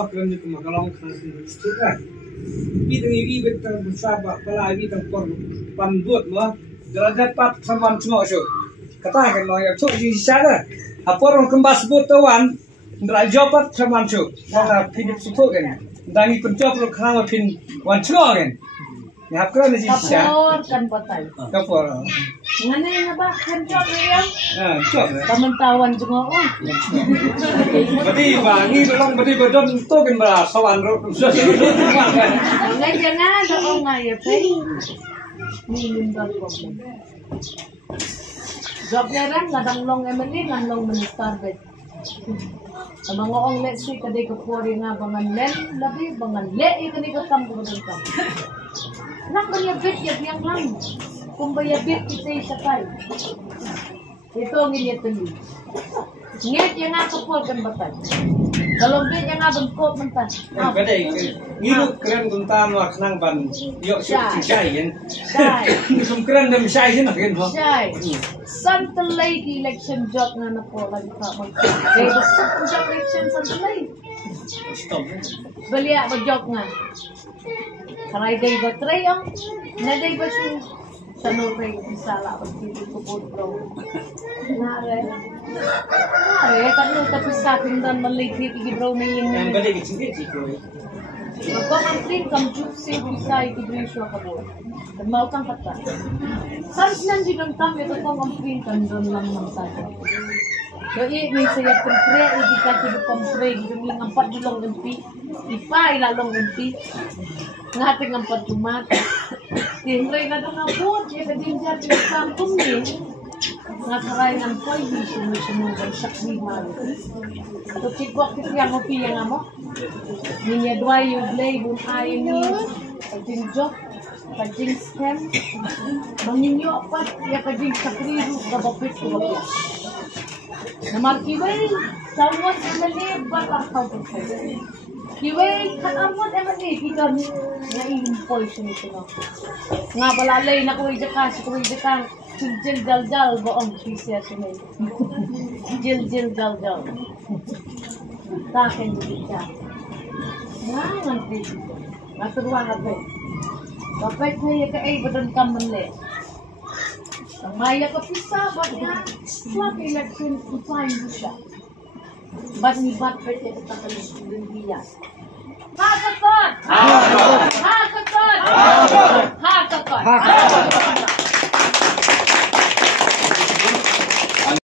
mo kung dito makalong kasi kan bidang ibig tang bersama pala ibig tang pambuat mo dapat saman semua so katakan mo ya tu di sana apa orang kembas butawan rajopat saman so maka pinip suku kan dangi pencop lo kena pin wan semua kan ya apa ni sih kapor kan patay kapor nganay na ba kan job niya job pamantawan juga oh berarti bangi lang berarti bedon to kan ba sawan ro ngay jangan ada oh ngay pe minum dan problem job ran ladang long emeli ngan long minister bet mga ong let's see kaday kapor nga bangan len labi bangan le ikani ka kam ko dan kam nak bayabit yang lang kung bayabit kita sakay ito ang inyatali ngit yang nga kapol kan batay dalong yang nga bangkot mentan kadai ngilu keren kuntam wak nang ban yo syai yen sum keren dem syai hin agen ho syai santalay election job nga na po lagi pa mo kay basta job election santalay stop baliya ba job nga karay day ba tray ang naday ba siya sa nopay isala pag dito ko po bro nare tatlo tapos sa akin dan malagay kiki bro na yung yang balik kecil bro ako ang train kam juicy bisa itu bro siya ka bro mau kang kata sans nan di bang tam ito kong ang train kan doon lang ng tayo so may saya pre hindi ka tibo kompre yung ampat dulong ng ipa ilalong ng ngating ang pagtumat. Tinray na doon ang po, kaya kadinjar pinagkampong din. Nakaray ng po, hindi sumusunod sa krimal. Ito chikwak kitiyang o piyang mo. Ninya dway yung blay, bunayin ni pagdinjok, pagding stem. Manginyo pa, kaya pagding sakriru, kabapit ko ba. Namarkiway, sawat na malib, batakaw po sa'yo. Kiway, kanamot eman eh, kita na-impol siya nito na. Nga balalay na kuwi kasi kuwi ka, jil jal boong pisya siya nito. Jil jal. Takin dito siya. Nga, nganti dito. Naturuan ka pa. Kapag na ka ay badan ka manli. Ang maya ka pisa, ba't nga, swak election, upahin mo siya. Ba't ni ba't pwede ka takalis din biya? Hakakot! Hakakot! Hakakot!